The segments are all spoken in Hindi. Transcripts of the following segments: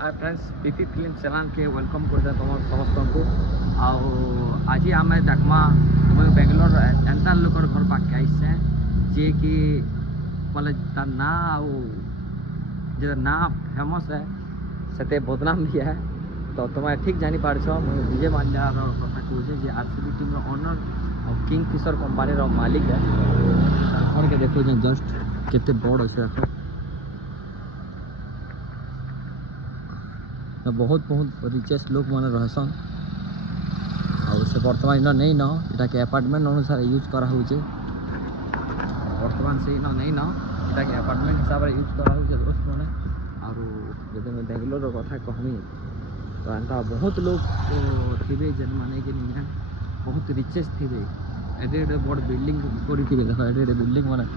Hi friends PP film channel के वेलकम करते तुम समस्त को आज आम देखमा तुम बेंगलोर एंता लोकर घर पाके आइसे जे कि बोले तार ना जो ना फेमस है से बदनाम भी है तो तुम्हें ठीक जानी पार्छ मुझे विजय माल्या कथा कहूँ आरसीबी टीम ओनर और किंगफिशर कंपनी मालिक है घर के देखो जस्ट केते बड़ अच्छे तो बहुत रिचेस्ट लोग मैंने रहसन और से बर्तमान इन नहीं न इटा के अपार्टमेंट अनुसार यूज करा होचे बर्तमान से इन नहीं न इटा के अपार्टमेंट हिसाब से यूज करा होचे दोस्त मैंने और जब मैं बेंगलोर कथा कहमी तो एंता बहुत लोग थे जेन माने कि नहीं बहुत रिचेस्ट थे एडे एडे बड़ बिल्डिंग करी देखो एडे एडे बिल्डिंग मैंने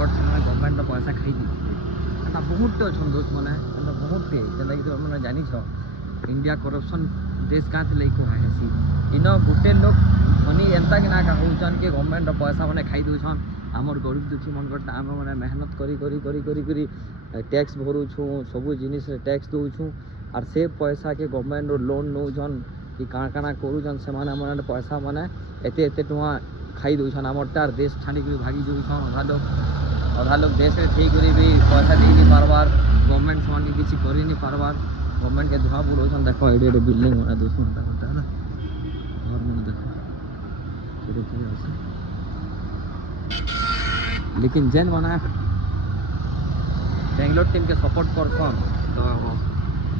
बट से गवर्नमेंट पैसा खाई एंता बहुत अच्छा दोस्त मैंने एंता बहुत जेनता कि मैंने जानी इंडिया करप्शन देश क्या थे कहेसी इन गोटे लोग धनी एंता कि ना कहन कि गवर्नमेंट पैसा मैंने खाई दौन आमर गरीब दुखी मन आम मैंने मेहनत करी टैक्स भरुछूँ सबू जिनिस टैक्स दौछूँ और से पैसा के गवर्नमेंट लोन नौन कि काଣା काଣା करूछन से मैंने पैसा मैंने एते टुआ खाई दौन आमरटार देश छाड़ी भागी जाऊन अधा लोग देश में ठीक भी पैसा दे नहीं पार्बार गवर्नमेंट से किसी कर नहीं पार्बार गवर्नमेंट के धुआं बुलाऊन देख एडे एडे बिल्डिंग बना दोस्त घंटा है ना घर मैंने देखो लेकिन जेन मना बेंगलोर टीम के सपोर्ट करसन तो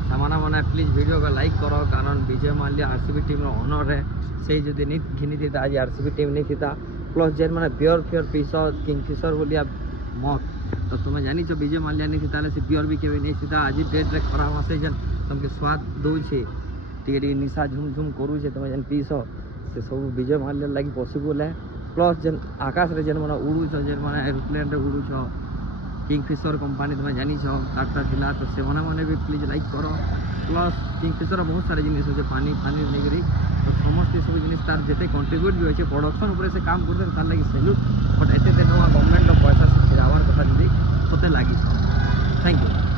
सामान मैंने प्लीज वीडियो को लाइक करो कारण Vijay Mallya RCB team owner है से जदि नहीं घिनी थी आज आरसीबी टीम नहीं था प्लस जेन मैंने बियर फियर पीस किंगफिशर बोलिया मत तो तुम्हें जानी विजय माल्या नहीं थी से बियर भी केवे नहीं था आज डेट रे खराब आसे जेन तुमके स्वाद दौचे टे निशा झुम झुम करूँ तुम्हें जेन पीस से सब विजय माल्या लगी पॉसिबल है प्लस जेन आकाश रे जेन मैंने उड़ूछ जेन मैंने एरोप्लेन रे उड़ूछ किंगफिशर कंपनी तुम्हें जानी टाटा जिला तो से मैंने भी प्लीज लाइक करो प्लस किंगफिशर बहुत सारे जिनिस अच्छे पानी फानी नहीं तो समस्त सब जिनिस तार जिते कंट्रीब्यूट भी अच्छे प्रोडक्शन उपर से काम करते तार लगी सैल्यूट बट एते गवर्नमेंट पैसा से फिरावार कथा जब सते लगी थैंक यू।